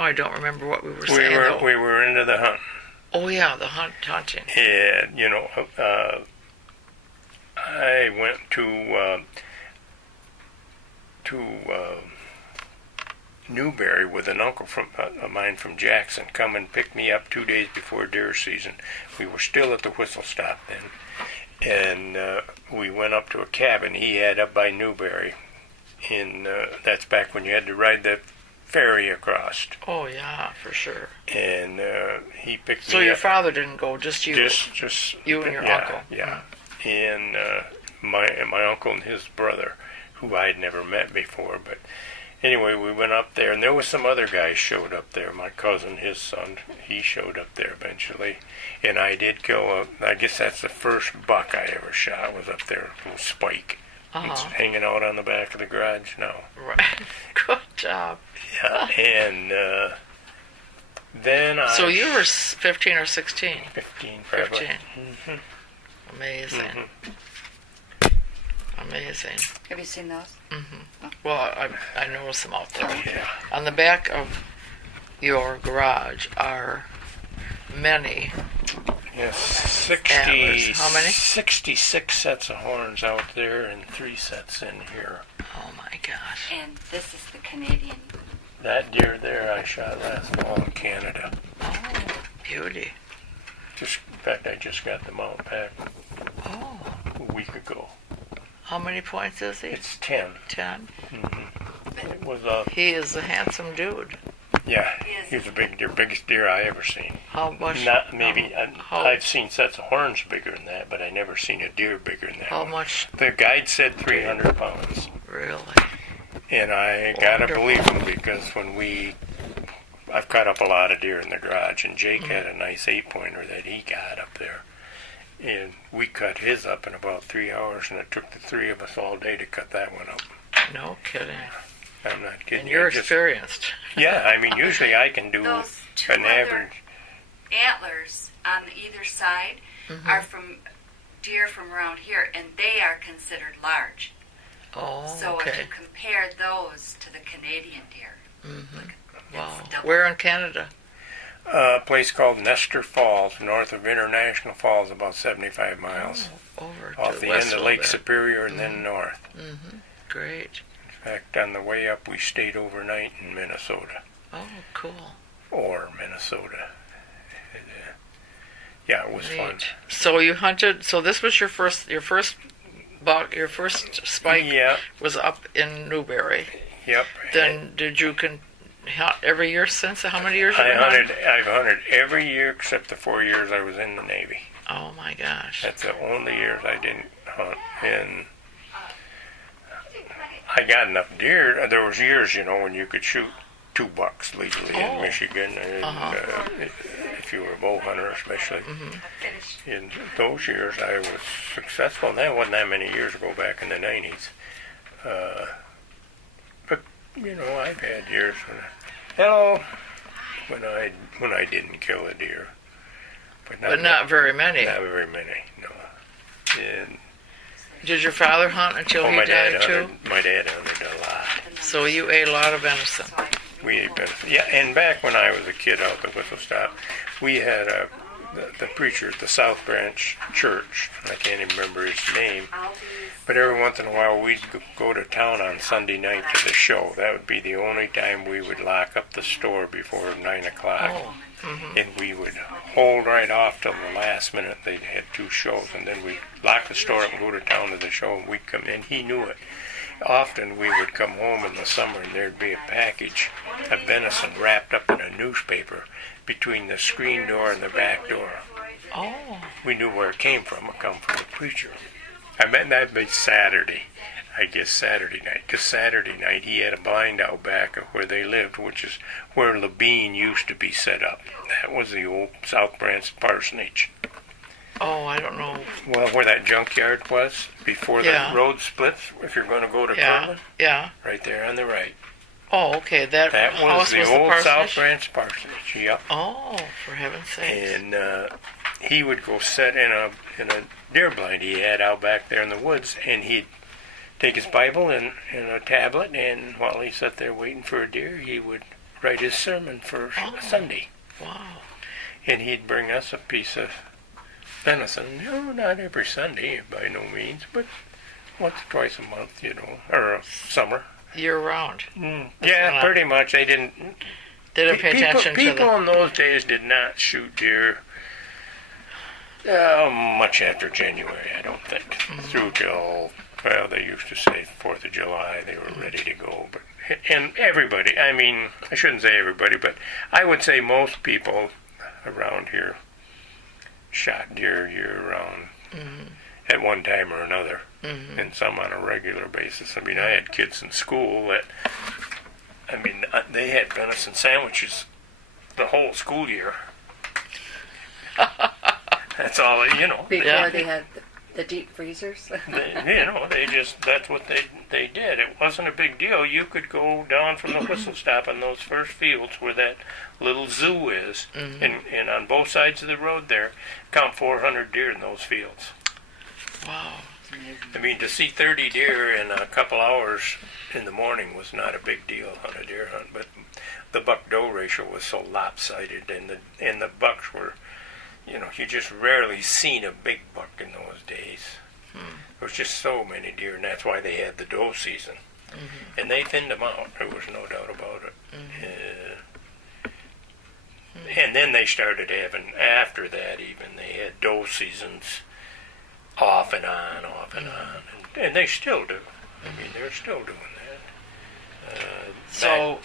Now I don't remember what we were saying. We were into the hunt. Oh yeah, the hunting. And I went to Newberry with an uncle of mine from Jackson. Come and pick me up 2 days before deer season. We were still at the Whistle Stop then, and we went up to a cabin he had up by Newberry. That's back when you had to ride the ferry across. Oh yeah, for sure. And he picked me up. So your father didn't go, just you? Just you and your uncle? Yeah. And my uncle and his brother, who I'd never met before. But anyway, we went up there, and there was some other guys showed up there. My cousin, his son, he showed up there eventually. And I did kill I guess that's the first buck I ever shot, was up there, a little Spike. It's hanging out on the back of the garage now. Right. Good job. Yeah, and then So you were 15 or 16? 15, probably. 15. Mm-hmm. Amazing. Mm-hmm. Amazing. Have you seen those? Mm-hmm. Well, I noticed them out there. Oh, yeah. On the back of your garage are many. Yes, antlers. How many? 66 sets of horns out there and 3 sets in here. Oh my gosh. And this is the Canadian. That deer there I shot last fall in Canada. Oh, beauty. In fact, I just got the mount back a week ago. How many points is he? It's 10. 10? Mm-hmm. It was He is a handsome dude. Yeah, he's a big deer, biggest deer I ever seen. How much? Not maybe. I've seen sets of horns bigger than that, but I never seen a deer bigger than that. How much? The guide said 300 pounds. Really? And I gotta believe him, because I've cut up a lot of deer in the garage, and Jake had a nice 8-pointer that he got up there. And we cut his up in about 3 hours, and it took the 3 of us all day to cut that one up. No kidding. I'm not kidding. And you're experienced. Yeah, I mean, usually I can do Those two an average. Antlers on either side are from deer from around here, and they are considered large. Oh, so okay. if you compare those to the Canadian deer. Wow. Where in Canada? A place called Nestor Falls, north of International Falls, about 75 miles. Over off to the west end of a Lake bit. Superior and then north. Great. In fact, on the way up, we stayed overnight in Minnesota. Oh, cool. Or Minnesota. Yeah, it was fun. So you hunted. So this was your first buck. Your first spike was up in Newberry. Yep. Then did you hunt every year since? How many years? I've hunted every year except the 4 years I was in the Navy. Oh my gosh. That's the only years I didn't hunt. And I got enough deer. There was years, when you could shoot 2 bucks legally in Michigan, and if you were a bow hunter especially. In those years I was successful, and that wasn't that many years ago, back in the 90s. But, I've had years when I didn't kill a deer. But not very many. Not very many, no. And did your father hunt until he died too? My dad hunted a lot. So you ate a lot of venison. We ate venison. Yeah, and back when I was a kid out at the Whistle Stop, we had the preacher at the South Branch Church. I can't even remember his name. But every once in a while we'd go to town on Sunday night to the show. That would be the only time we would lock up the store before 9 o'clock. And we would hold right off till the last minute. They had 2 shows, and then we'd lock the store up and go to town to the show, and we'd come in. He knew it. Often we would come home in the summer, and there'd be a package of venison wrapped up in a newspaper between the screen door and the back door. Oh. We knew where it came from. It come from the preacher. I bet that'd be Saturday. I guess Saturday night, because Saturday night he had a blind out back of where they lived, which is where Labine used to be set up. That was the old South Branch parsonage. Oh, I don't know. Well, where that junkyard was, before the road splits, if you're going to go to Kirtland. Yeah. Right there on the right. Oh, okay. That was house the was old the South Branch parsonage, yep. Oh, for heaven's sake. And he would go sit in a deer blind he had out back there in the woods, and he'd take his Bible and a tablet, and while he sat there waiting for a deer, he would write his sermon for Sunday. Wow. And he'd bring us a piece of venison. Not every Sunday by no means, but once or twice a month, or summer. Year round. Yeah, pretty much. They didn't pay attention to people in those days did not shoot deer much after January, I don't think. Through till, well, they used to say 4th of July, they were ready to go. And everybody, I mean, I shouldn't say everybody, but I would say most people around here shot deer year-round at one time or another, and some on a regular basis. I mean, I had kids in school that, they had venison sandwiches the whole school year. That's all, Before they had the deep freezers. That's what they did. It wasn't a big deal. You could go down from the whistle stop in those first fields where that little zoo is, and on both sides of the road there, count 400 deer in those fields. Wow. I mean, to see 30 deer in a couple hours in the morning was not a big deal on a deer hunt, but the buck-doe ratio was so lopsided, and the bucks were, you just rarely seen a big buck in those days. There was just so many deer, and that's why they had the doe season. And they thinned them out, there was no doubt about it. And then they started having, after that even, they had doe seasons off and on. And they still do. I mean, they're still doing that.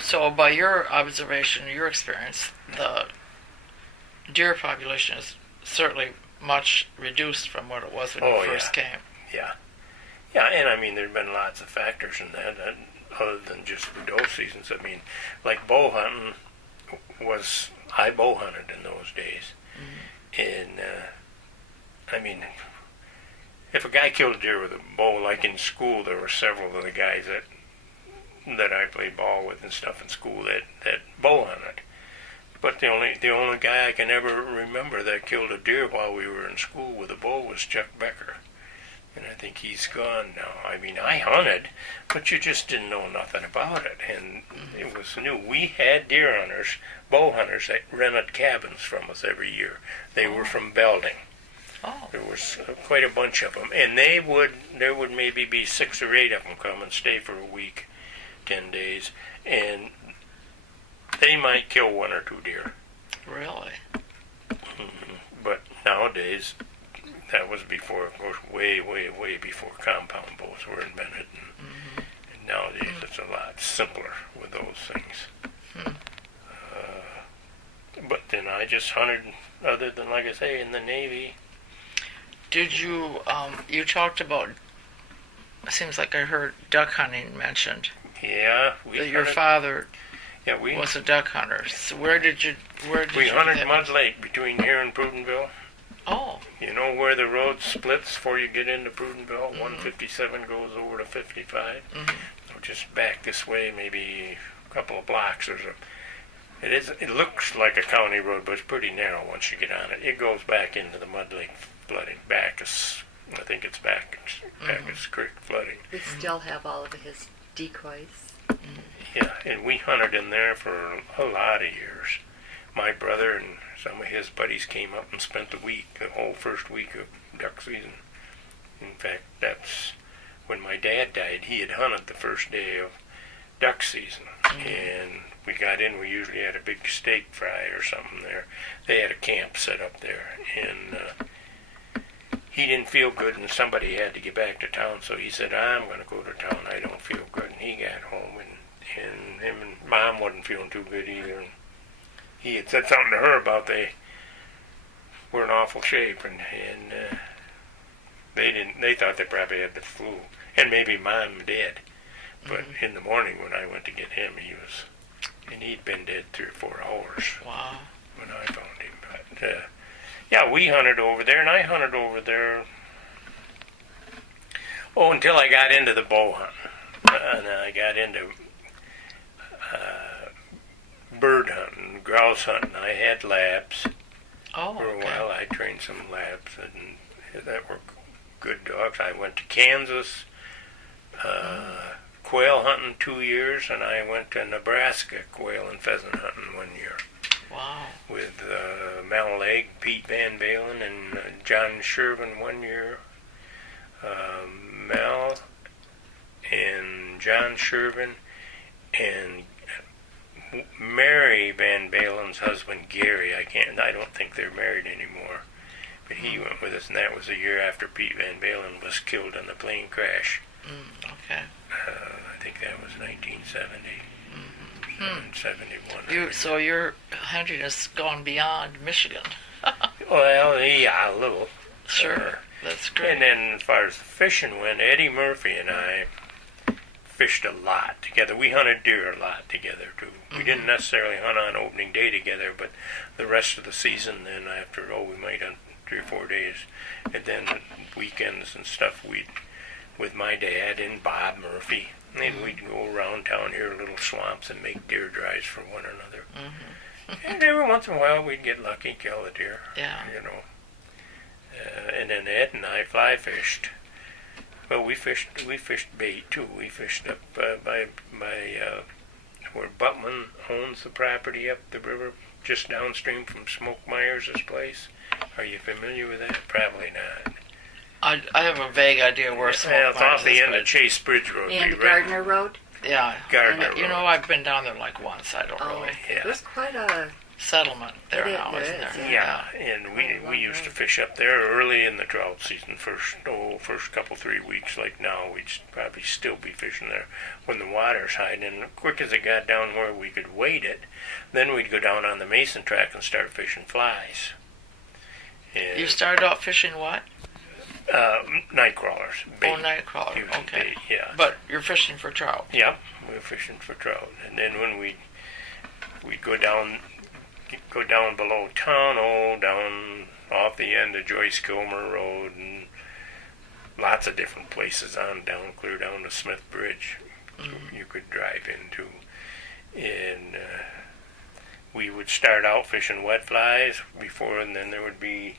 So by your observation, your experience, the deer population is certainly much reduced from what it was when you first came. Yeah. Yeah, and I mean, there's been lots of factors in that, other than just the doe seasons. I mean, like bow hunting I bow hunted in those days. And, I mean, if a guy killed a deer with a bow, like in school, there were several of the guys that I played ball with and stuff in school that bow hunted. But the only guy I can ever remember that killed a deer while we were in school with a bow was Chuck Becker. And I think he's gone now. I mean, I hunted, but you just didn't know nothing about it. And it was new. We had deer hunters, bow hunters, that rented cabins from us every year. They were from Belding. There was quite a bunch of them. And there would maybe be 6 or 8 of them come and stay for a week, 10 days. And they might kill 1 or 2 deer. Really? But nowadays, that was before, of course, way before compound bows were invented. And nowadays it's a lot simpler with those things. But then I just hunted, other than, like I say, in the Navy. Did you, you talked about, it seems like I heard duck hunting mentioned. Yeah. Your father we was a duck hunter. So where did you We hunted Mud Lake between here and Prudenville. Oh. You know where the road splits before you get into Prudenville? 157 goes over to 55. So just back this way, maybe a couple of blocks. It looks like a county road, but it's pretty narrow once you get on it. It goes back into the Mud Lake flooding. I think it's Backus Creek flooding. We still have all of his decoys. Yeah, and we hunted in there for a lot of years. My brother and some of his buddies came up and spent the whole first week of duck season. In fact, that's when my dad died. He had hunted the first day of duck season. And we got in, we usually had a big steak fry or something there. They had a camp set up there. And he didn't feel good, and somebody had to get back to town, so he said, I'm going to go to town, I don't feel good. And he got home, and him and Mom wasn't feeling too good either. And he had said something to her about they were in awful shape, and they thought they probably had the flu. And maybe Mom did. But in the morning when I went to get him, he'd been dead 3 or 4 hours. Wow. When I found him. But, yeah, we hunted over there, and I hunted over there, until I got into the bow hunt. And I got into bird hunting, grouse hunting. I had labs. For a while. I trained some labs, and that were good dogs. I went to Kansas quail hunting 2 years, and I went to Nebraska quail and pheasant hunting 1 year. Wow. With Mal Legg, Pete Van Balen, and John Shervin 1 year. Mel and John Shervin and Mary Van Balen's husband Gary. I don't think they're married anymore, but he went with us, and that was a year after Pete Van Balen was killed in the plane crash. Okay. I think that was 1970. 71. So your hunting has gone beyond Michigan. Well, yeah, a little. Sure. That's great. And then as far as the fishing went, Eddie Murphy and I fished a lot together. We hunted deer a lot together, too. We didn't necessarily hunt on opening day together, but the rest of the season, then after, we might hunt 3 or 4 days. And then weekends and stuff, with my dad and Bob Murphy, and we'd go around town here, little swamps, and make deer drives for one another. And every once in a while, we'd get lucky, kill a deer. Yeah. And then Ed and I fly fished. Well, we fished bait too. We fished up by where Butman owns the property up the river, just downstream from Smoke Myers' place. Are you familiar with that? Probably not. I have a vague idea where Smoke Myers it's off the is, end of Chase Bridge Road. And Gardner Road? Yeah. Gardner You Road. know, I've been down there like once. I don't really. Yeah. There's quite a... Settlement there It now, is, isn't there? Yeah, and we used to fish up there early in the drought season, first couple 3 weeks. Like now, we'd probably still be fishing there when the water's high. And quick as it got down where we could wade it, then we'd go down on the Mason track and start fishing flies. And, You started out fishing what? night crawlers. Bait. Night crawler. Using Okay. bait, yeah. But you're fishing for trout. Yep, we were fishing for trout. And then when we'd go down below town, down off the end of Joyce Kilmer Road, and lots of different places clear down to Smith Bridge, you could drive into. And we would start out fishing wet flies before, and then there would be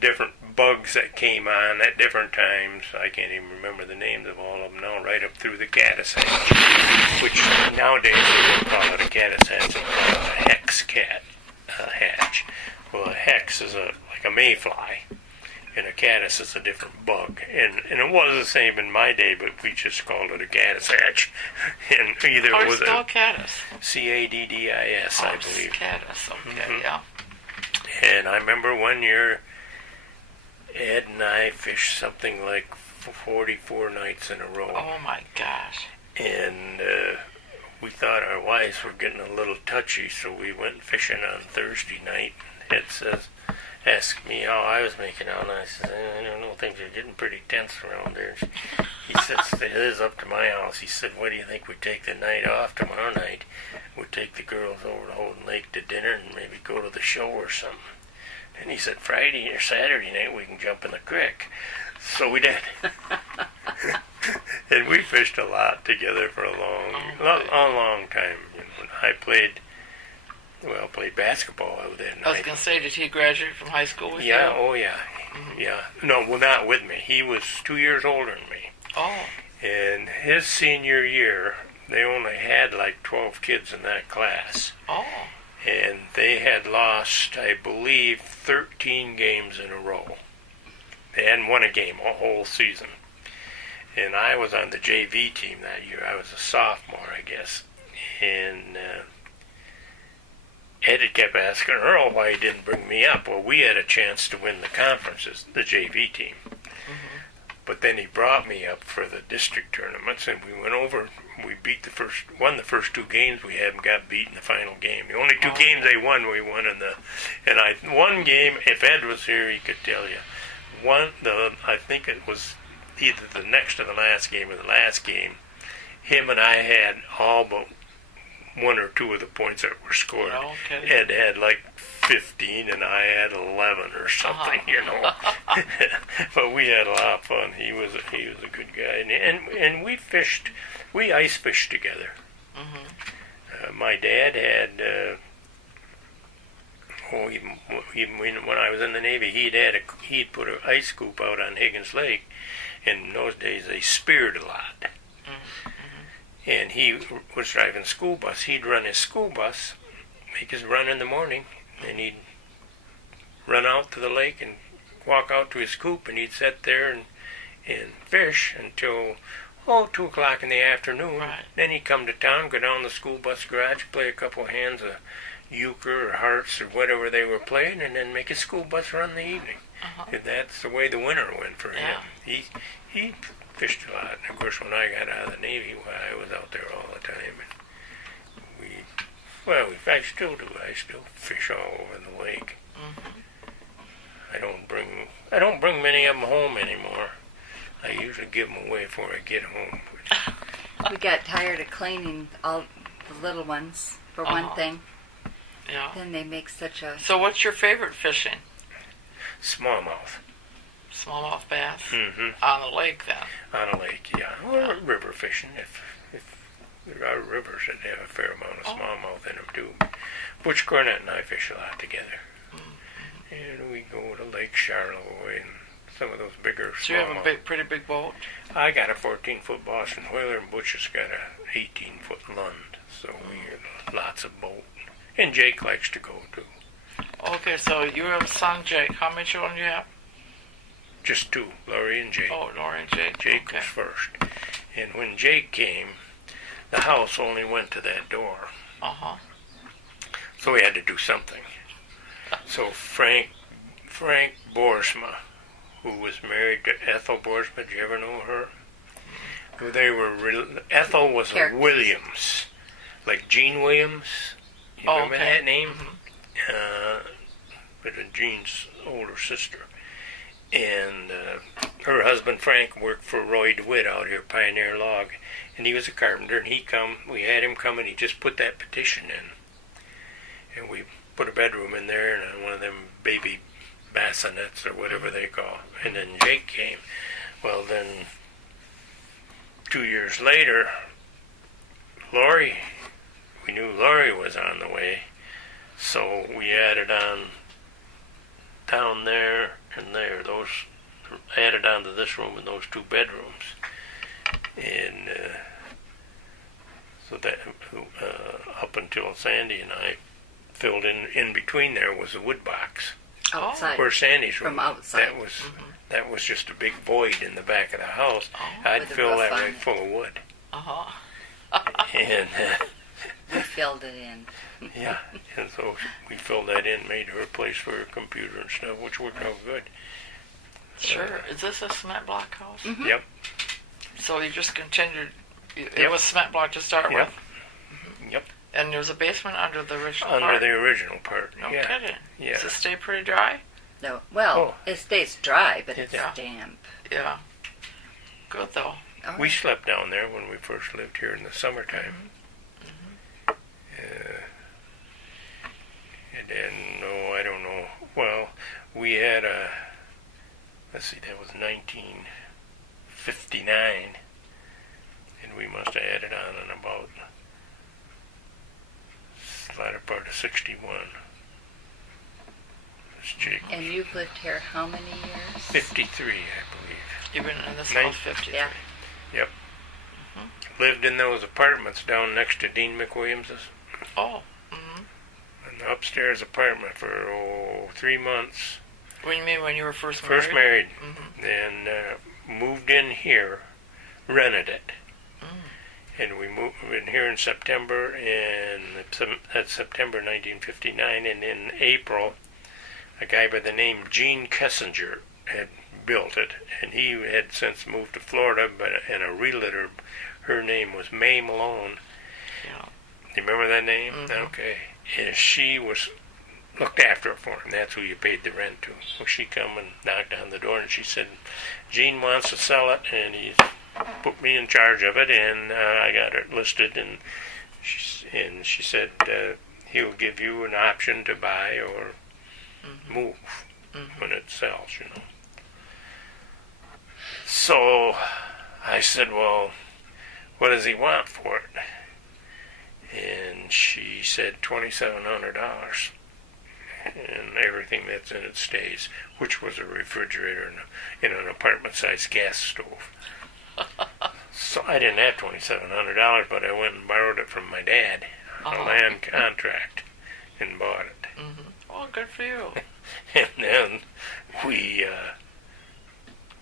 different bugs that came on at different times. I can't even remember the names of all of them now, right up through the caddis hatch, which nowadays they don't call it a caddis hatch, they call it a hex hatch. Well, a hex is like a mayfly, and a caddis is a different bug. And it was the same in my day, but we just called it a caddis hatch. And either How it do you was spell a caddis? Caddis, I believe. Caddis. Okay. Yeah. And I remember 1 year, Ed and I fished something like 44 nights in a row. Oh my gosh. And we thought our wives were getting a little touchy, so we went fishing on Thursday night. Ed asked me how I was making out, and I said, I don't know, things are getting pretty tense around there. He said, it is up to my house. He said, what do you think we take the night off tomorrow night? We'll take the girls over to Holden Lake to dinner and maybe go to the show or something. And he said, Friday or Saturday night we can jump in the creek. So we did. And we fished a lot together for a long time. I played basketball that night. I was going to say, did he graduate from high school with you? Yeah, oh yeah. Yeah. No, well, not with me. He was 2 years older than me. Oh. And his senior year, they only had like 12 kids in that class. Oh. And they had lost, I believe, 13 games in a row. They hadn't won a game all whole season. And I was on the JV team that year. I was a sophomore, I guess. And Ed had kept asking Earl why he didn't bring me up. Well, we had a chance to win the conferences, the JV team. But then he brought me up for the district tournaments, and we went over. We won the first 2 games we had, and got beat in the final game. The only 2 games they won, we won in one game. If Ed was here, he could tell you. I think it was either the next to the last game or the last game. Him and I had all but 1 or 2 of the points that were scored. Oh, okay. Ed had like 15 and I had 11 or something, But we had a lot of fun. He was a good guy, and we ice fished together. My dad had even when I was in the Navy, he'd put an ice scoop out on Higgins Lake. In those days, they speared a lot. And he was driving school bus. He'd run his school bus, make his run in the morning, and he'd run out to the lake and walk out to his coop, and he'd sit there and fish until 2 o'clock in the afternoon. Right. Then he'd come to town, go down the school bus garage, play a couple hands of euchre or hearts or whatever they were playing, and then make his school bus run in the evening. And that's the way the winter went for him. He fished a lot. And of course, when I got out of the Navy, I was out there all the time. And I still do. I still fish all over the lake. I don't bring many of them home anymore. I usually give them away before I get home. We got tired of cleaning all the little ones, for one thing. Yeah. Then they make such a... So what's your favorite fishing? Smallmouth. Smallmouth bass? Mm-hmm. On the lake, then? On a lake, yeah. Or river fishing, if there are rivers that have a fair amount of smallmouth in them, too. Butch Cornett and I fish a lot together. And we go to Lake Charlevoix and some of those bigger smallmouth. So you have a pretty big boat? I got a 14-foot Boston Whaler, and Butch has got a 18-foot Lund. So we have lots of boat. And Jake likes to go, too. Okay, so you have a son, Jake. How many children do you have? Just two, Laurie and Jake. Oh, Laurie and Jake. Jake was first. And when Jake came, the house only went to that door. So we had to do something. So Frank Boersma, who was married to Ethel Boersma, did you ever know her? Ethel was a Williams, like Jean Williams. You remember that name? But Jean's older sister. And her husband Frank worked for Roy DeWitt out here, Pioneer Log, and he was a carpenter. And we had him come, and he just put that petition in, and we put a bedroom in there and one of them baby bassinets or whatever they call. And then Jake came. Well, then 2 years later, we knew Laurie was on the way, so we added on down there and there, those added onto this room and those two bedrooms. And so that up until Sandy and I filled in between there was a wood box. Outside. Where Sandy's room. From outside. That was just a big void in the back of the house. I'd fill that right full of wood. And we filled it in. Yeah, and so we filled that in, made her a place for her computer and stuff, which worked out good. Sure. Is this a cement block house? Yep. So you just continued. It was cement block to start with? Yep. And there was a basement under the original part? Under the original part, No kidding. Yeah. Does it stay pretty dry? No. Well, it stays dry, but it's damp. Yeah. Good, though. We slept down there when we first lived here in the summertime. And then, I don't know. Well, we had that was 1959. And we must have added on in about the latter part of 61. And you've lived here how many years? 53, I believe. You've been in this house 50. Yeah. Yep. Lived in those apartments down next to Dean McWilliams's. Oh. An upstairs apartment for 3 months. What do you mean when you were first married? First married. Then moved in here, rented it. And we moved in here in September, and that's September 1959, and in April, a guy by the name Gene Kessinger had built it, and he had since moved to Florida, and a realtor, her name was May Malone. Yeah. You remember that name? Okay. And she looked after it for him. That's who you paid the rent to. So she come and knocked on the door, and she said, Gene wants to sell it, and he's put me in charge of it, and I got it listed, and she said he'll give you an option to buy or move when it sells, So I said, well, what does he want for it? And she said $2,700, and everything that's in it stays, which was a refrigerator and an apartment-sized gas stove. So I didn't have $2,700, but I went and borrowed it from my dad on a land contract and bought it. Mm-hmm. Oh, good for you. And then we,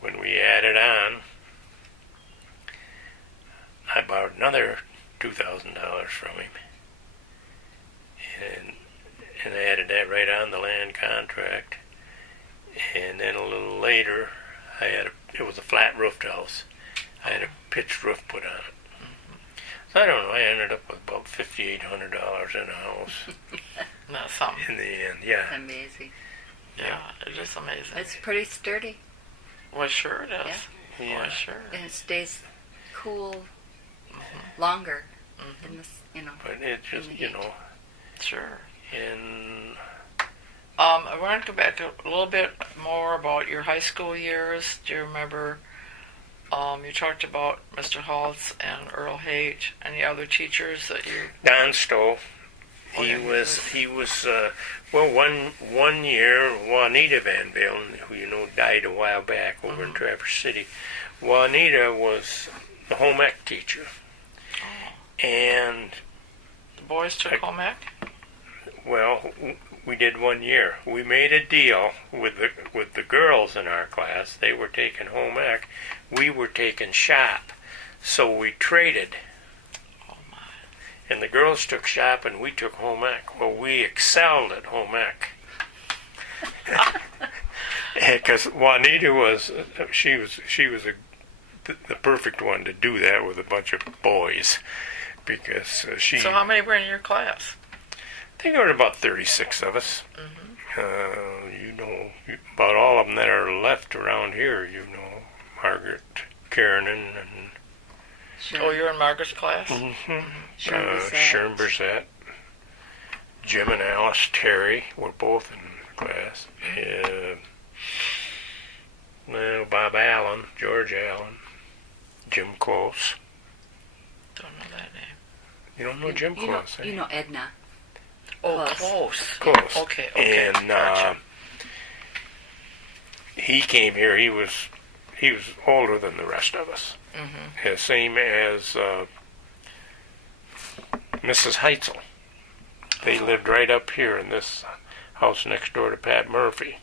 when we added on, I borrowed another $2,000 from him, and I added that right on the land contract. And then a little later, it was a flat roofed house. I had a pitched roof put on it. So I don't know. I ended up with about $5,800 in a house. That's something. In the end, yeah. Amazing. Yeah, it is amazing. It's pretty sturdy. Well, sure it is. Yeah. Well, sure. And it stays cool longer in this, But it just, Sure. and I want to go back to a little bit more about your high school years. Do you remember, you talked about Mr. Holtz and Earl Haight and the other teachers that you... Don Stowe, he was one year, Juanita Van Balen, who died a while back over in Traverse City, Juanita was the home ec teacher. And The boys took home ec? well, we did 1 year. We made a deal with the girls in our class. They were taking home ec. We were taking shop. So we traded. Oh, my. And the girls took shop and we took home ec. Well, we excelled at home ec. Because Juanita was the perfect one to do that with a bunch of boys. Because she... So how many were in your class? I think there were about 36 of us. About all of them that are left around here, Margaret, Karen, and Oh, you're in Margaret's class? Sharon Brissette, Jim and Alice Terry were both in the class. Bob Allen, George Allen, Jim Close. Don't know that name. You don't know Jim Close? You know Edna. Oh, Close. Close. Okay. And gotcha. he came here. He was older than the rest of us. The same as Mrs. Heitzel. They lived right up here in this house next door to Pat Murphy.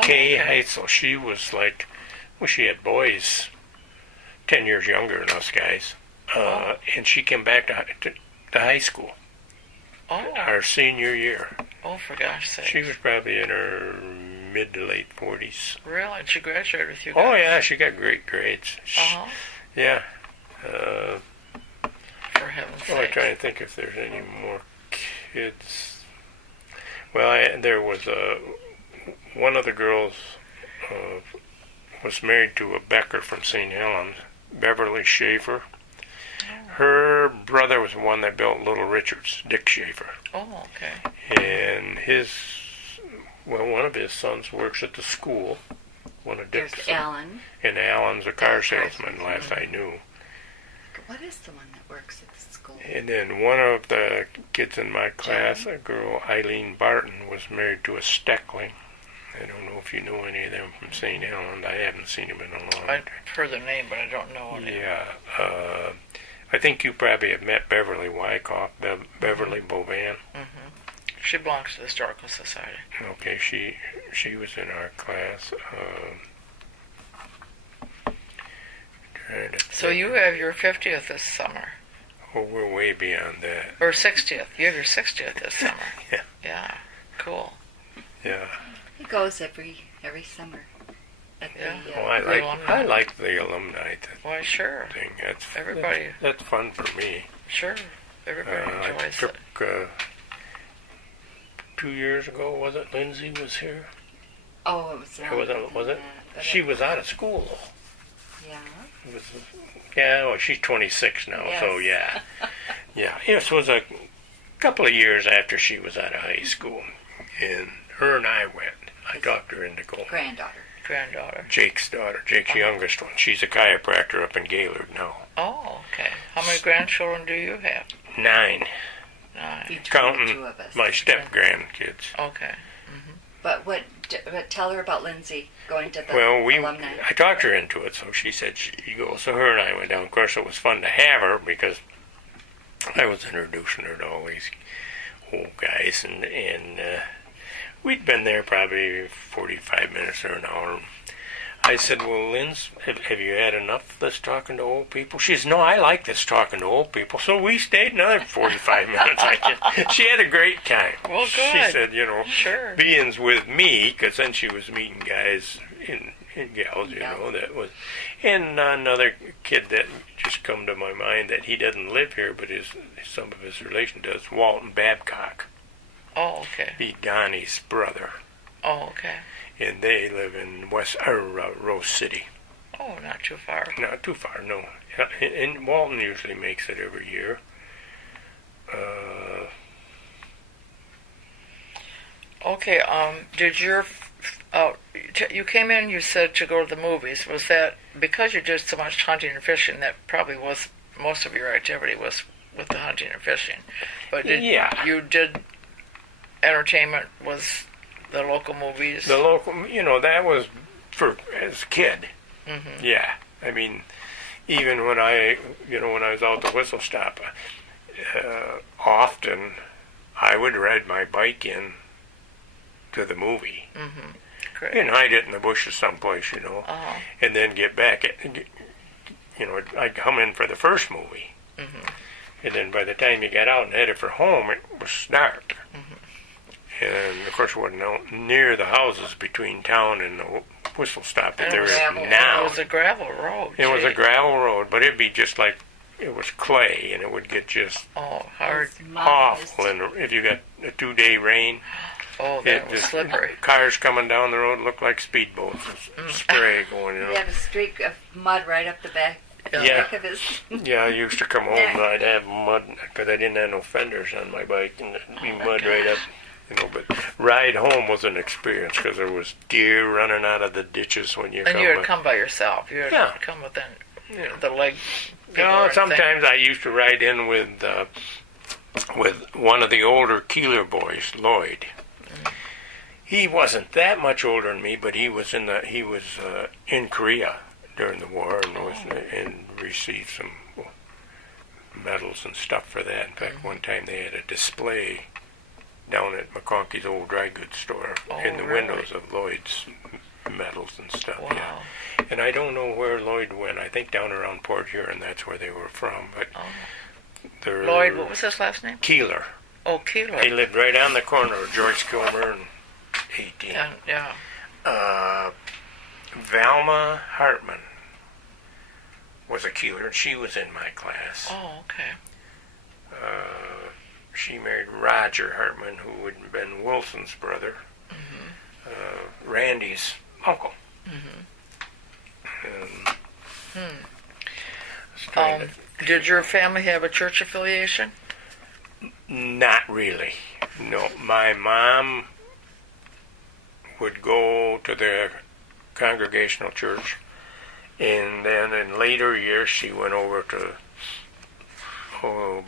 Kay Heitzel. She was she had boys 10 years younger than us guys. And she came back to high school. Our senior year. Oh, for gosh sake. She was probably in her mid to late 40s. Really? And she graduated with you guys? Oh, yeah, she got great grades. Yeah. For heaven's sake. I'm trying to think if there's any more kids. Well, there was one of the girls was married to a Becker from St. Helens, Beverly Schaefer. Her brother was the one that built Little Richards, Dick Schaefer. Oh, okay. And one of his sons works at the school. One of Dick's There's sons. Alan. And Alan's a car salesman, last I knew. What is the one that works at the school? And then one of the kids in my class, a girl, Eileen Barton, was married to a Steckling. I don't know if you know any of them from St. Helens. I haven't seen them in a long time. I've heard their name, but I don't know any. Yeah. I think you probably have met Beverly Wyckoff, Beverly Bovan. She belongs to the Historical Society. Okay, she was in our class. So you have your 50th this summer. Oh, we're way beyond that. Or 60th. You have your 60th this summer. Yeah. Yeah. Cool. Yeah. It goes every summer. I like the alumni Why, sure. thing. Everybody. That's fun for me. Sure. Everybody enjoys I it. took 2 years ago, was it? Lindsay was here. Oh, it was. Was it? She was out of school though. Yeah. Well, she's 26 now, Yes. so yeah. Yeah, this was a couple of years after she was out of high school. And her and I went. I talked her into going. Granddaughter. Jake's daughter, Jake's youngest one. She's a chiropractor up in Gaylord now. Oh, okay. How many grandchildren do you have? 9. Nine. Between the Counting two of us. my step-grandkids. Okay. But tell her about Lindsay going to the Well, alumni. I talked her into it, so she said she'd go. So her and I went down. Of course, it was fun to have her because I was introducing her to all these old guys, and we'd been there probably 45 minutes or an hour. I said, well, Linz, have you had enough of this talking to old people? She says, no, I like this talking to old people. So we stayed another 45 minutes. She had a great time. Well, good. She said, Sure. being's with me, because then she was meeting guys and gals, that was. And another kid that just come to my mind that he doesn't live here, but some of his relation does, Walton Babcock. Oh, okay. Be Donnie's brother. Oh, okay. And they live in Rose City. Oh, not too far. Not too far, no. And Walton usually makes it every year. Okay. Did you came in? You said to go to the movies. Was that because you did so much hunting and fishing? That probably was most of your activity was with the hunting and fishing. But you did entertainment was. The local movies? The local, that was as a kid. Mm-hmm. Yeah. I mean, even when I was out the whistle stop, often I would ride my bike in to the movie. Mm-hmm. Great. And hide it in the bushes someplace, Uh-huh. and then get back. I'd come in for the first movie. Mm-hmm. And then by the time you got out and headed for home, it was dark. Mm-hmm. And, of course, it wasn't out near the houses between town and the whistle stop that there is It now. was a gravel road. It was a gravel road, but it'd be just like, it was clay, and it would get just hard. awful. And if you got a 2-day rain, that was slippery. Cars coming down the road looked like speedboats. Spray going, He had a streak of mud right up the back. Yeah. Back of his Yeah, I used to come home and I'd have mud, because I didn't have no fenders on my bike, and it'd be mud right up. But ride home was an experience because there was deer running out of the ditches when you and come. you would come by yourself. You would come within the leg. No, sometimes I used to ride in with one of the older Keeler boys, Lloyd. Mm. He wasn't that much older than me, but he was in Korea during the war and received some medals and stuff for that. In fact, one time they had a display down at McConkey's old dry goods store in the windows of Lloyd's medals and stuff. Wow. Yeah. And I don't know where Lloyd went. I think down around Port Huron, that's where they were from. But Lloyd, what was his last name? Keeler. Oh, Keeler. He lived right on the corner of Joyce Kilmer and 18. Yeah. Valma Hartman was a Keeler, and she was in my class. Oh, okay. She married Roger Hartman, who would have been Wilson's brother, Randy's uncle. Did your family have a church affiliation? Not really. No, my mom would go to the Congregational Church, and then in later years she went over to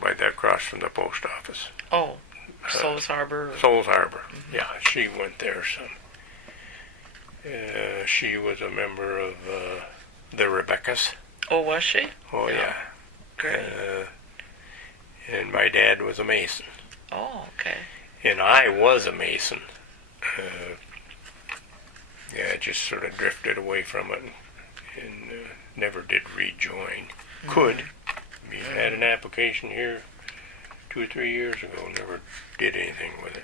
by that across from the post office. Oh, Souls Harbor. Souls Harbor. Yeah, she went there some. She was a member of the Rebecca's. Oh, was she? Oh, yeah. Great. And my dad was a Mason. Oh, okay. And I was a Mason. I just sort of drifted away from it and never did rejoin. Could. I mean, I had an application here 2 or 3 years ago, never did anything with it.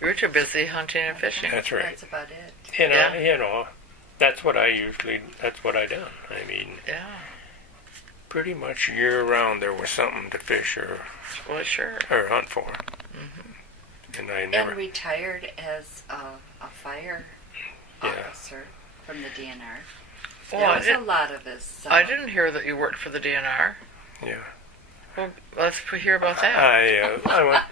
You were too busy hunting and fishing. That's right. That's about it. And that's what I done. I mean, pretty much year round there was something to fish or hunt for. And I never. And retired as a fire officer from the DNR. Well, That was a lot of his. I didn't hear that you worked for the DNR. Yeah. Well, let's hear about that.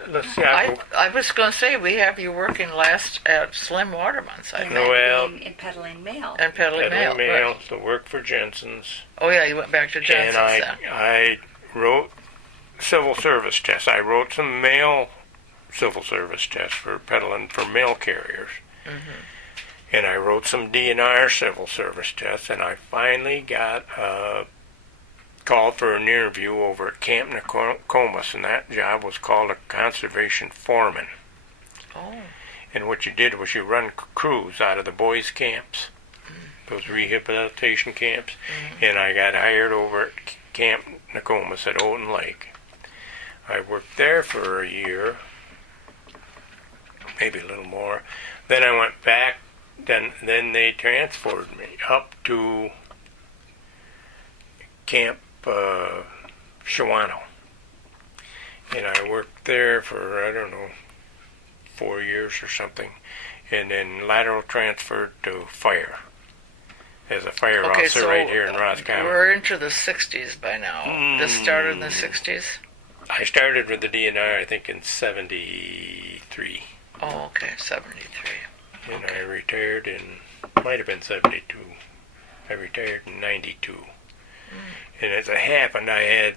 Let's see. I was going to say, we have you working last at Slim Waterman's, I And think. then in peddling mail. And peddling mail. Right. To work for Jensen's. Oh, yeah, you went back to Jensen's And then. I wrote civil service tests. I wrote some mail civil service test for peddling for mail carriers. And I wrote some DNR civil service tests, and I finally got called for an interview over at Camp Nokomis, and that job was called a conservation foreman. Oh. And what you did was you run crews out of the boys' camps, those rehabilitation camps, and I got hired over at Camp Nokomis at Olden Lake. I worked there for a year, maybe a little more. Then I went back. Then they transferred me up to Camp Shawano. And I worked there for, I don't know, 4 years or something. And then lateral transferred to fire. As a fire officer right here in Roscommon. We're into the 60s by now. This started in the 60s? I started with the DNR, I think, in 73. Oh, okay, 73. And I retired in, might have been 72. I retired in 92. And as it happened, I had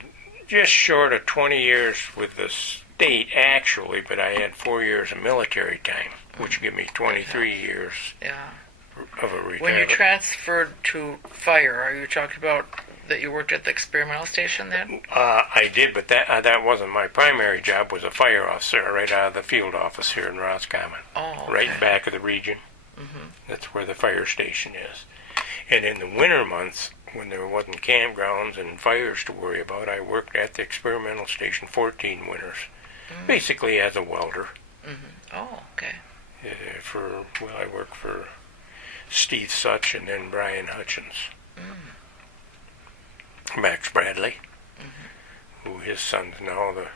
just short of 20 years with the state, actually, but I had 4 years of military time, which gave me 23 years of a retirement. When you transferred to fire, are you talking about that you worked at the experimental station then? I did, but that wasn't my primary job. Was a fire officer right out of the field office here in Roscommon. Oh, okay. Right back of the region. That's where the fire station is. And in the winter months, when there wasn't campgrounds and fires to worry about, I worked at the experimental station 14 winters, basically as a welder. Oh, okay. I worked for Steve Such and then Brian Hutchins. Max Bradley, who his son's now the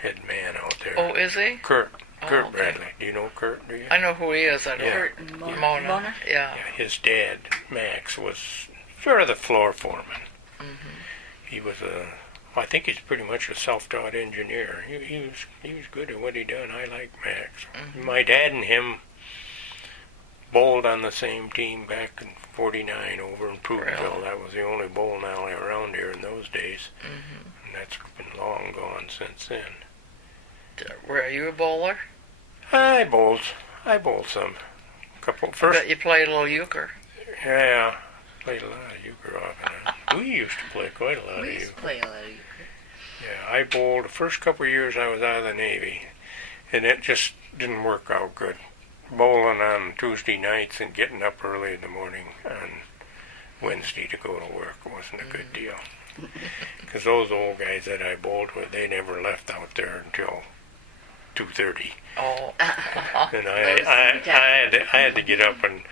head man out there. Oh, is he? Kurt okay. Bradley. Do you know Kurt, do you? I know who he is. I know Kurt and Mona. Yeah. His dad, Max, was sort of the floor foreman. He was I think he's pretty much a self-taught engineer. He was good at what he done. I like Max. My dad and him bowled on the same team back in '49 over in Pruittville. That was the only bowling alley around here in those days. And that's been long gone since then. Were you a bowler? I bowled some. Bet you played a little euchre. Yeah, played a lot of euchre off and on. We used to play quite a lot of euchre. We used to play a lot of euchre. Yeah, I bowled the first couple of years I was out of the Navy, and it just didn't work out good. Bowling on Tuesday nights and getting up early in the morning on Wednesday to go to work wasn't a good deal. Because those old guys that I bowled with, they never left out there until 2:30. Oh. And I had to get up and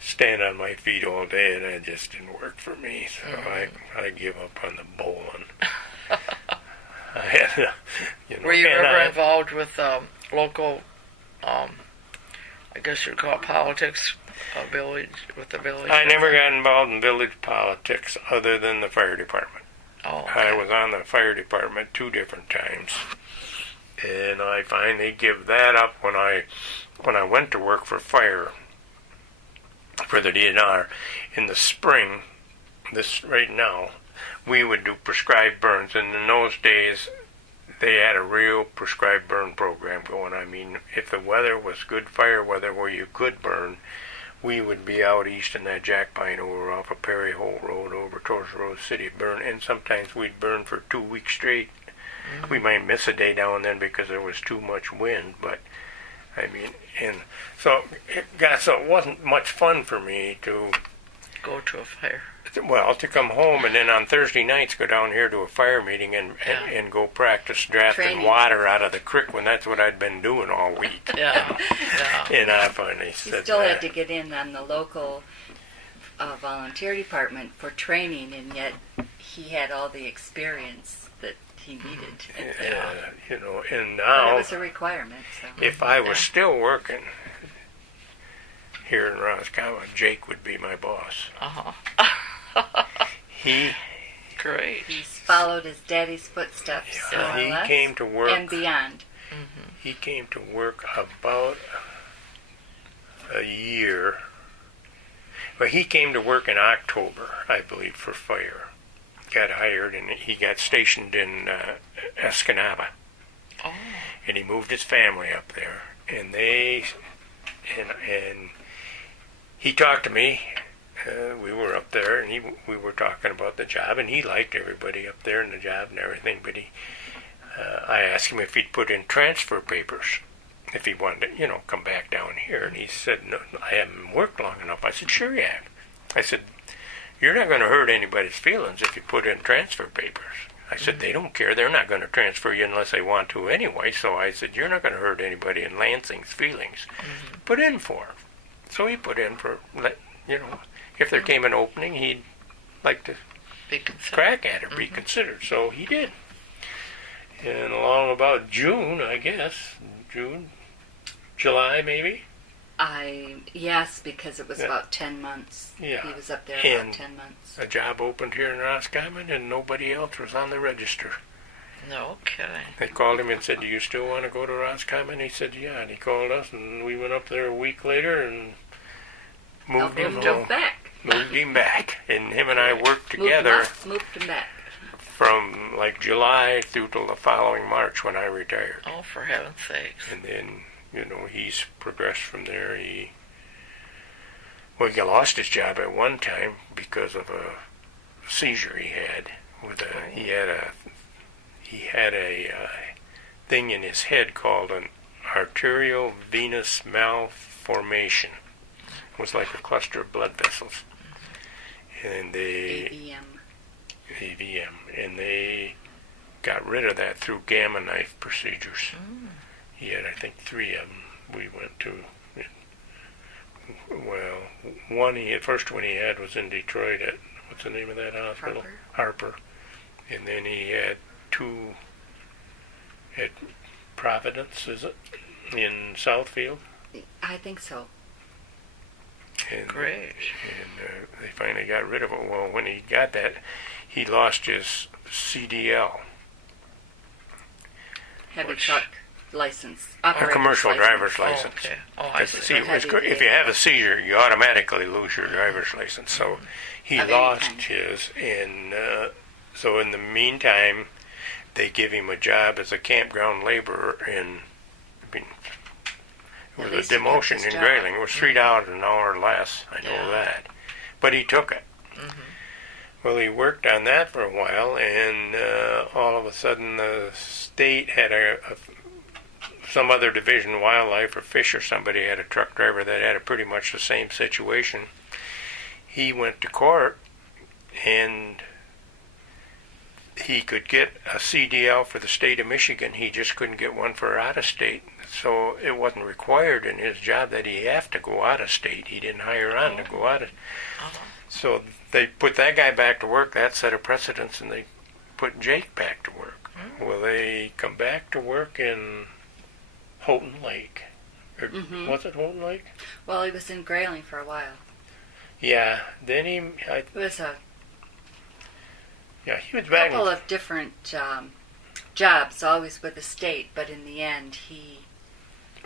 stand on my feet all day, and that just didn't work for me. So I give up on the bowling. Were you ever involved with local? I guess you'd call it politics, with the village. I never got involved in village politics other than the fire department. Oh, okay. I was on the fire department 2 different times, and I finally give that up when I went to work for fire for the DNR in the spring. This right now, we would do prescribed burns, and in those days they had a real prescribed burn program going. I mean, if the weather was good fire weather where you could burn, we would be out east in that jack pine over off of Perry Hole Road over towards Rose City, burn, and sometimes we'd burn for 2 weeks straight. We might miss a day now and then because there was too much wind, but I mean, and so it wasn't much fun for me to go to a fire. Well, to come home and then on Thursday nights go down here to a fire meeting and go practice drafting water out of the creek when that's what I'd been doing all week. Yeah. And I finally said He still had to get in on the local volunteer department for training, and yet he had all the experience that he needed. And But now it was a requirement. So. if I was still working here in Roscommon, Jake would be my boss. Great. He's followed his daddy's footsteps. Yeah, he came to work and beyond. He came to work about a year. Well, he came to work in October, I believe, for fire. Got hired, and he got stationed in Escanaba. Oh. and he moved his family up there, and he talked to me. We were up there, and we were talking about the job, and he liked everybody up there and the job and everything, but I asked him if he'd put in transfer papers, if he wanted to, come back down here, and he said, no, I haven't worked long enough. I said, sure you have. I said, you're not going to hurt anybody's feelings if you put in transfer papers. I said, they don't care. They're not going to transfer you unless they want to anyway. So I said, you're not going to hurt anybody in Lansing's feelings. Put in for him. So he put in for, if there came an opening, he'd like to crack at it, be considered. So he did. And along about June, I guess, July maybe? Yes, because it was about 10 months. Yeah. He was up there And about 10 months. a job opened here in Roscommon, and nobody else was on the register. No kidding. They called him and said, do you still want to go to Roscommon? He said, yeah. And he called us, and we went up there a week later and moved him back. Moved him back. And him and I worked together Moved him back. from like July through till the following March when I retired. Oh, for heaven's sakes. And then, he's progressed from there. He lost his job at one time because of a seizure he had. He had a thing in his head called an arterial venous malformation. It was like a cluster of blood vessels. And AVM. And they got rid of that through gamma knife procedures. He had, I think, 3 of them. We went to, first one he had was in Detroit at, what's the name of that hospital? Harper. And then he had 2 at Providence, is it? In Southfield. I think so. And, Great. And they finally got rid of it. Well, when he got that, he lost his CDL. Heavy truck license. A commercial driver's license. Oh, okay. Oh, I see. See, if you have a seizure, you automatically lose your driver's license. So he lost his, and so in the meantime, they give him a job as a campground laborer it was a demotion in Grayling. It was $3 an hour less. I know that, but he took it. Well, he worked on that for a while, and all of a sudden, the state had some other division, wildlife or fish or somebody, had a truck driver that had pretty much the same situation. He went to court, and he could get a CDL for the state of Michigan. He just couldn't get one for out of state. So it wasn't required in his job that he have to go out of state. He didn't hire on to go out of. So they put that guy back to work. That set a precedence, and they put Jake back to work. Well, they come back to work in Houghton Lake. Was it Houghton Lake? Well, he was in Grayling for a while. Yeah. Then he was a back. Couple of different jobs, always with the state, but in the end he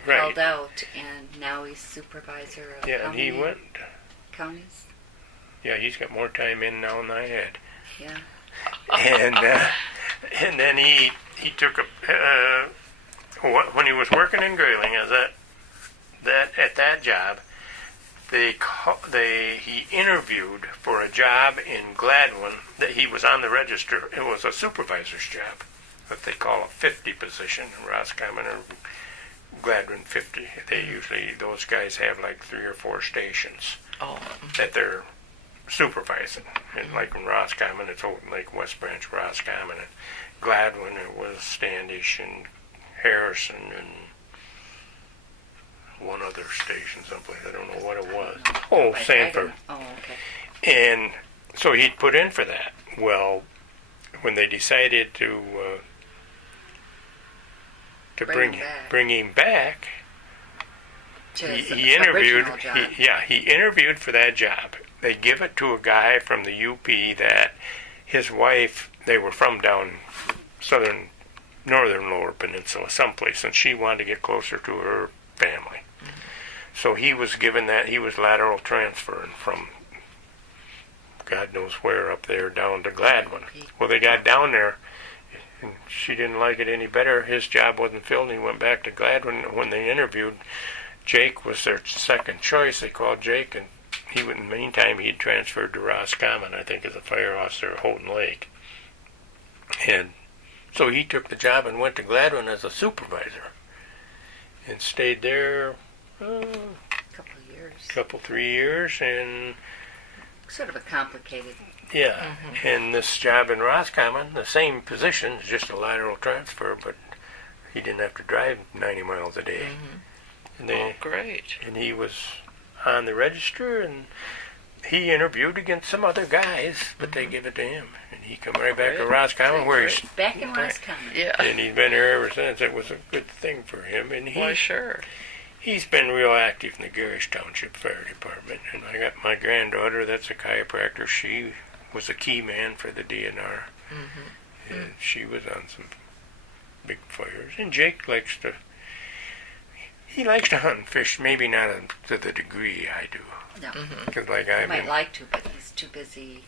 held out, and now he's supervisor of and he went counties. Yeah, he's got more time in now than I had. Yeah. And then he took when he was working in Grayling as at that job, he interviewed for a job in Gladwin that he was on the register. It was a supervisor's job that they call a 50 position in Roscommon or Gladwin 50. Those guys have like 3 or 4 stations that they're supervising. And like in Roscommon, it's Houghton Lake, West Branch, Roscommon, and Gladwin, it was Standish and Harrison and one other station someplace. I don't know what it was. Oh, Sanford. Oh, okay. And so he'd put in for that. Well, when they decided to bring him back, he interviewed. He interviewed for that job. They give it to a guy from the UP that his wife, they were from down northern Lower Peninsula, someplace, and she wanted to get closer to her family. So he was given that. He was lateral transferring from God knows where up there down to Gladwin. Well, they got down there, and she didn't like it any better. His job wasn't filled, and he went back to Gladwin. When they interviewed, Jake was their second choice. They called Jake, and in the meantime, he'd transferred to Roscommon, I think, as a fire officer at Houghton Lake. And so he took the job and went to Gladwin as a supervisor and stayed there Couple of years. 3 years, and Sort of a complicated. yeah, and this job in Roscommon, the same position, just a lateral transfer, but he didn't have to drive 90 miles a day. And Oh, great. and he was on the register, and he interviewed against some other guys, but they give it to him, and he come right back to Great. Roscommon, where he's Back in Roscommon. Yeah. and he's been here ever since. It was a good thing for him, and Why, sure. he's been real active in the Garish Township Fire Department. And I got my granddaughter, that's a chiropractor. She was a key man for the DNR, and she was on some big fires. And Jake likes to hunt and fish, maybe not to the degree I do. No. Because like He might like to, but he's too busy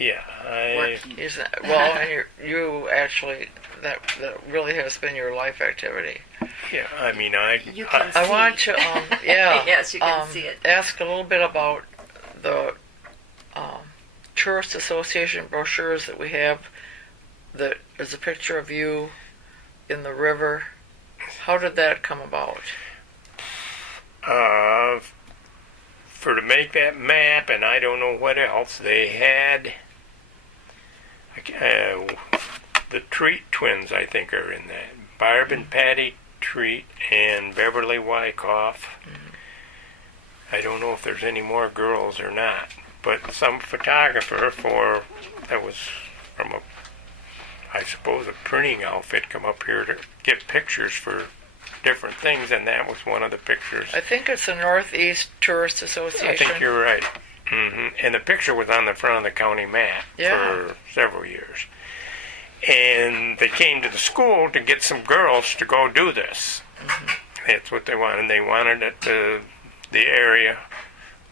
I working. Well, and you actually, that really has been your life activity. I mean I You can I see. want to, yeah. Yes, you can see it. Ask a little bit about the Tourist Association brochures that we have. There's a picture of you in the river. How did that come about? For to make that map, and I don't know what else, they had the Treat twins, I think, are in that. Barb and Patty Treat and Beverly Wyckoff. I don't know if there's any more girls or not, but some photographer that was from I suppose a printing outfit come up here to get pictures for different things, and that was one of the pictures. I think it's the Northeast Tourist Association. I think you're right. And the picture was on the front of the county map for several years. And they came to the school to get some girls to go do this. That's what they wanted. They wanted it the area.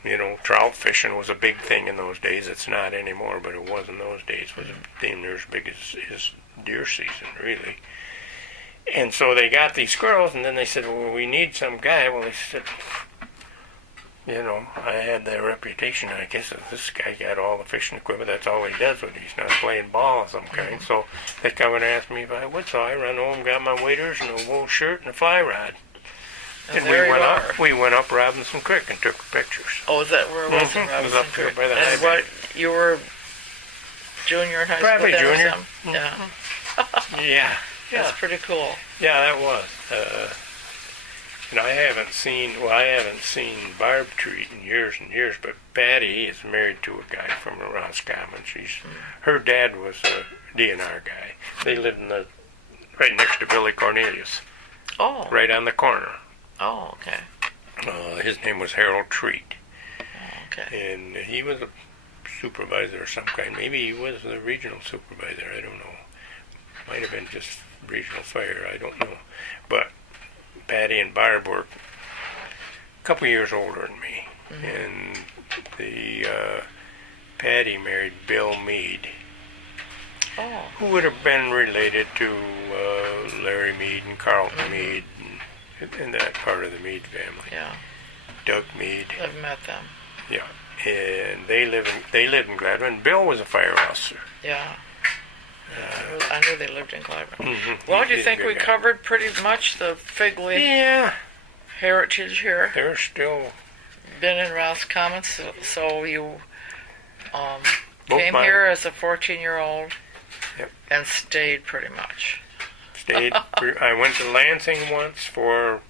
You know, trout fishing was a big thing in those days. It's not anymore, but it was in those days. It was damn near as big as deer season, really. And so they got these girls, and then they said, well, we need some guy. Well, they said, you know, I had that reputation. I guess this guy got all the fishing equipment. That's all he does with it. He's not playing ball of some kind. So they come and ask me if I would. So I run home, got my waders and a wool shirt and a fly rod. And we there you went are. up. We went up Robinson Creek and took pictures. Oh, is that where it was? In It was Robinson up there Creek? by the And highway. what, you were junior in high Probably school then or junior. something? Yeah. Yeah. That's pretty cool. Yeah, that was. And I haven't seen Barb Treat in years and years, but Patty is married to a guy from Roscommon. Her dad was a DNR guy. They lived right next to Billy Cornelius, Oh. right on the corner. Oh, okay. His name was Harold Treat, Okay. and he was a supervisor of some kind. Maybe he was the regional supervisor. I don't know. Might have been just regional fire. I don't know. But Patty and Barb were a couple years older than me, and the Patty married Bill Meade, Oh. who would have been related to Larry Meade and Carlton Meade and that part of the Meade family. Yeah. Doug Meade. I've met them. Yeah, and they lived in Gladwin. Bill was a fire officer. Yeah. I knew they lived in Gladwin. Mm-hmm. Well, do you think we covered pretty much the Figley Yeah, heritage here? they're still. Been in Roscommon, so you Both came mine. here as a 14-year-old Yep. and stayed pretty much. Stayed. I went to Lansing once for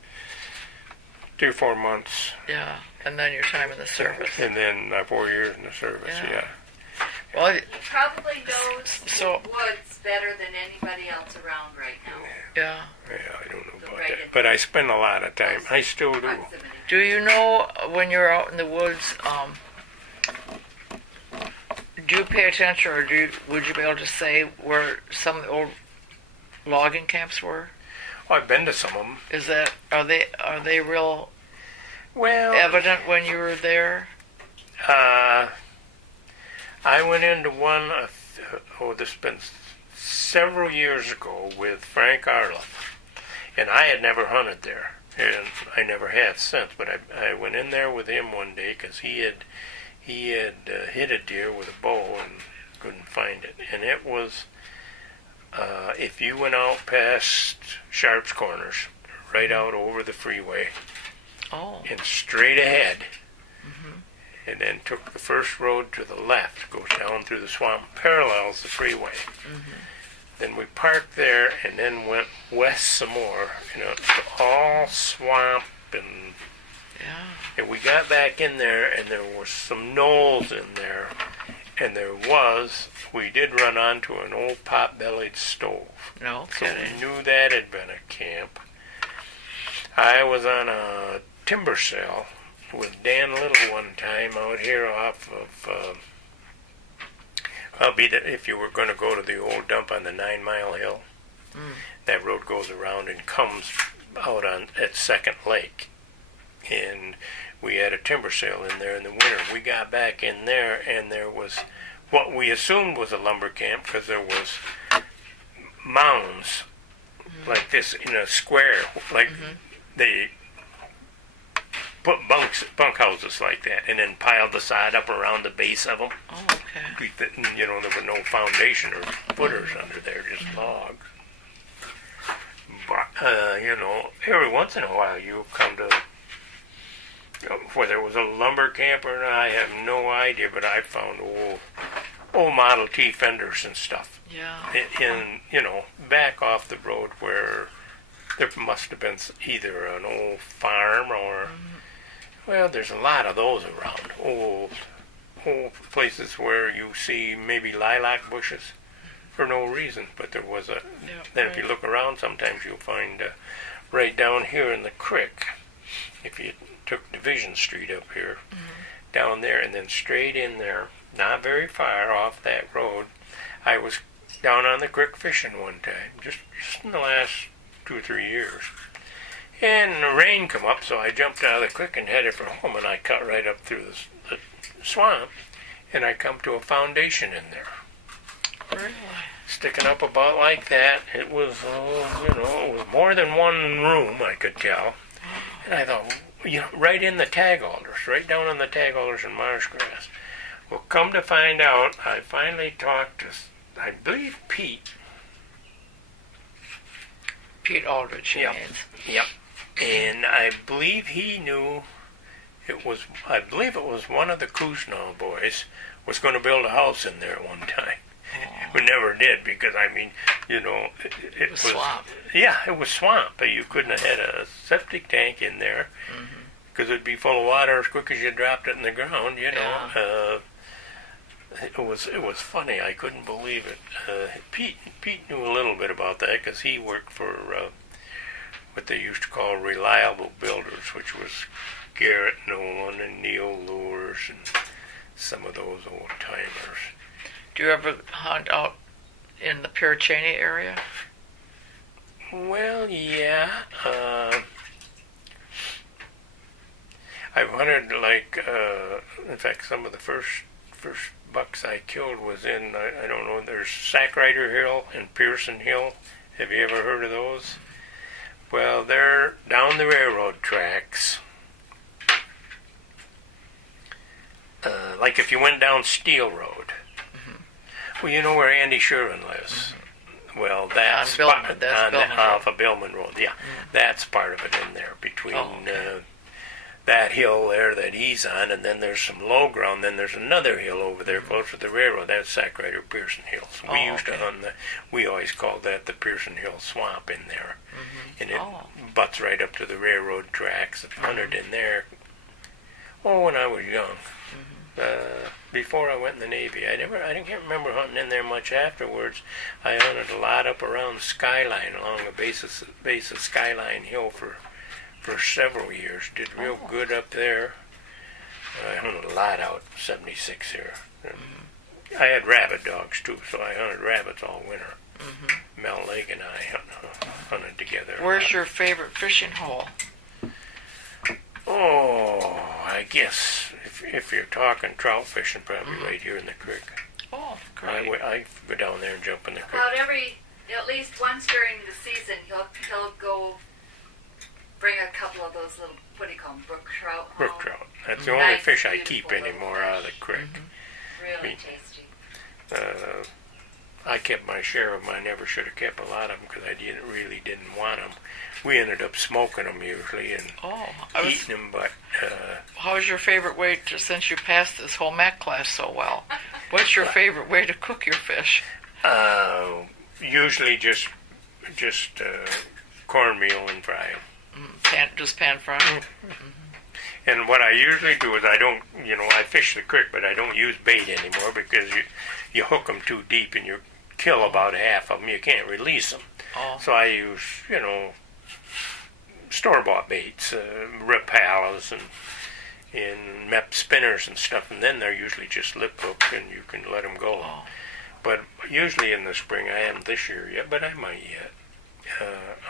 3 or 4 months, Yeah. And then your time in the service. and then 4 years in the service. Yeah. Yeah. Well, He probably knows So- the woods better than anybody else around right now. yeah. Yeah, I don't know about Right that, in- but I spend a lot of time. I still do. Proximity. Do you know when you're out in the woods, do you pay attention, or would you be able to say where some of the old logging camps were? Well, I've been to some of them. Are they real Well, evident when you were there? I went into one. This has been several years ago with Frank Arloff, and I had never hunted there, and I never have since. But I went in there with him one day because he had hit a deer with a bow and couldn't find it, and it was if you went out past Sharps Corners, right out over the freeway, and straight ahead, and then took the first road to the left, goes down through the swamp, parallels the freeway. Then we parked there and then went west some more. It's all swamp, and we got back in there, and there were some knolls in there, and we did run onto an old pot-bellied stove. No So kidding. we knew that had been a camp. I was on a timber sale with Dan Little one time out here off of, if you were going to go to the old dump on the 9 Mile Hill, that road goes around and comes out at Second Lake. And we had a timber sale in there in the winter. We got back in there, and there was what we assumed was a lumber camp because there was mounds like this in a square, like they put bunkhouses like that, and then piled the sod up around the base of them. Oh, okay. There were no foundation or footers under there, just logs. But every once in a while you come to whether it was a lumber camp or not, I have no idea. But I found old Model T fenders and stuff. Yeah. Back off the road where there must have been either an old farm or. Well, there's a lot of those around. Old places where you see maybe lilac bushes for no reason, but there was a. Then if you look around, sometimes you'll find right down here in the creek. If you took Division Street up here, down there, and then straight in there, not very far off that road, I was down on the creek fishing one time, just in the last 2 or 3 years. And the rain come up, so I jumped out of the creek and headed for home, and I cut right up through the swamp, and I come to a foundation in there. Really? Sticking up about like that. It was, it was more than one room, I could tell. And I thought, right in the tag alders, right down on the tag alders and marsh grass. Well, come to find out, I finally talked to, I believe, Pete. Pete Aldrich. Yep. And I believe he knew I believe it was one of the Kuznow boys was going to build a house in there one time. We never did because, it was swamp. Yeah, it was swamp. You couldn't have had a septic tank in there because it'd be full of water as quick as you dropped it in the ground, Yeah. It was funny. I couldn't believe it. Pete knew a little bit about that because he worked for what they used to call Reliable Builders, which was Garrett Nolan and Neil Lures and some of those old timers. Do you ever hunt out in the Pierre Cheney area? Well, yeah. I've hunted in fact, some of the first bucks I killed was in, I don't know, there's Sackrider Hill and Pearson Hill. Have you ever heard of those? Well, they're down the railroad tracks. Like if you went down Steel Road. Well, you know where Andy Sherwin lives. Well, that's off of Billman Road. Yeah, that's part of it in there between that hill there that he's on, and then there's some low ground. Then there's another hill over there close to the railroad. That's Sackrider Pearson Hills. We used to hunt we always called that the Pearson Hill Swamp in there, and it butts right up to the railroad tracks. I've hunted in there. Oh, when I was young. Before I went in the Navy, I can't remember hunting in there much afterwards. I hunted a lot up around Skyline, along the base of Skyline Hill for several years. Did real good up there. I hunted a lot out 76 here. I had rabbit dogs too, so I hunted rabbits all winter. Mel Lake and I hunted together. Where's your favorite fishing hole? Oh, I guess if you're talking trout fishing, probably right here in the creek. Oh, Great. I go down there and jump in the creek. About at least once during the season, he'll go bring a couple of those little, what do you call them, brook trout home. Brook trout. That's the only Nice, fish I keep beautiful anymore little out of the creek. Really Me. tasty. I kept my share of them. I never should have kept a lot of them because I really didn't want them. We ended up smoking them usually and eating them, but How's your favorite way to, since you passed this whole Mac class so well, what's your favorite way to cook your fish? usually just cornmeal and fry them. Just pan fry? And what I usually do is I don't, I fish the creek, but I don't use bait anymore because you hook them too deep and you kill about half of them. You can't release them. Oh. So I use, store-bought baits, Rapalas and Mep spinners and stuff, and then they're usually just lip hooked and you can let them go. Oh. But usually in the spring, I haven't this year yet, but I might yet.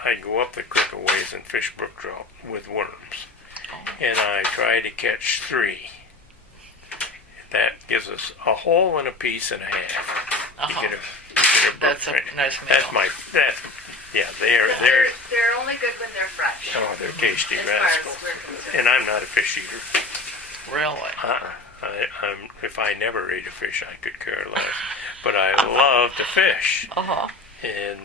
I go up the creek a ways and fish brook trout with worms. And I try to catch 3. That gives us a hole and a piece and a half. You get a brook That's a trout. nice meal. They're only good when they're fresh. Oh, they're tasty as far as rascals. we're concerned. And I'm not a fish eater. Really? If I never ate a fish, I could care less. But I love to fish. And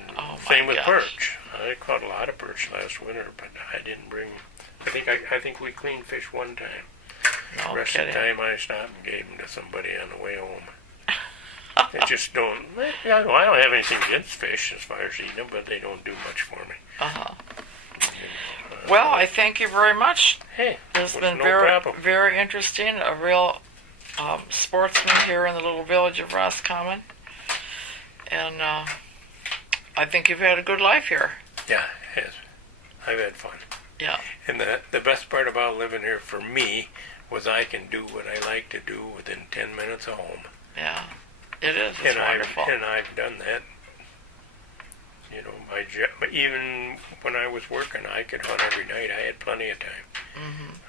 same with perch. I caught a lot of perch last winter, but I didn't bring. I think we cleaned fish one time. No The rest kidding. of the time I stopped and gave them to somebody on the way home. I just don't. I don't have anything against fish as far as eating them, but they don't do much for me. Well, I thank you very much. Hey, It's was been no very, problem. very interesting. A real sportsman here in the little village of Roscommon. And I think you've had a good life here. Yeah, it has. I've had fun. Yeah. And the best part about living here for me was I can do what I like to do within 10 minutes of home. Yeah. It is. It's wonderful. I've done that. My job, even when I was working, I could hunt every night. I had plenty of time.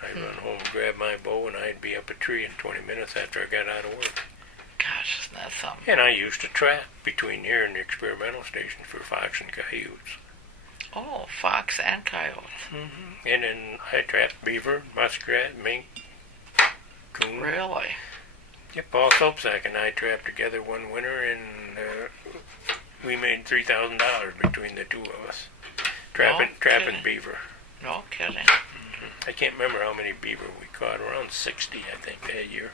I'd run home, grab my bow, and I'd be up a tree in 20 minutes after I got out of work. Gosh, isn't that something? And I used to trap between here and the experimental station for fox and coyotes. Oh, fox and coyote. And then I trapped beaver, muskrat, mink, coon. Really? Yep, Paul Soapsack and I trapped together one winter, and we made $3,000 between the two of us trapping kidding. beaver. No kidding. I can't remember how many beaver we caught. Around 60, I think, that year.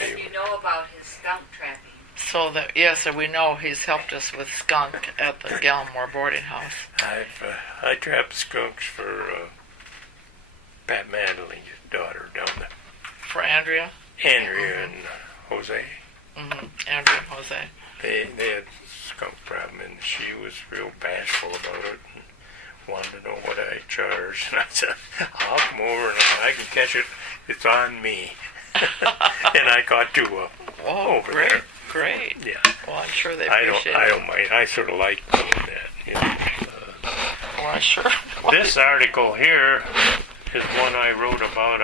And you know about his skunk trapping. So that yes, and we know he's helped us with skunk at the Gallimore boarding house. I trapped skunks for Pat Madeline's daughter down there. For Andrea. Andrea and Jose. Andrea and Jose. They had skunk problem, and she was real bashful about it and wanted to know what I charged. And I said, I'll come over and if I can catch it, it's on me. And I caught 2 of them. Oh, over great, there. great. Yeah. Well, I'm sure they I appreciate it. don't mind. I sort of like doing that. Well, I'm sure. This article here is one I wrote about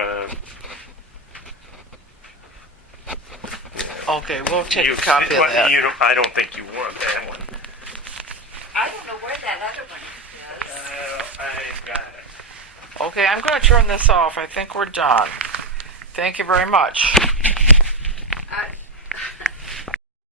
Okay, we'll take a copy of that. I don't think you want that one. I don't know where that other one is. I got it. Okay, I'm going to turn this off. I think we're done. Thank you very much.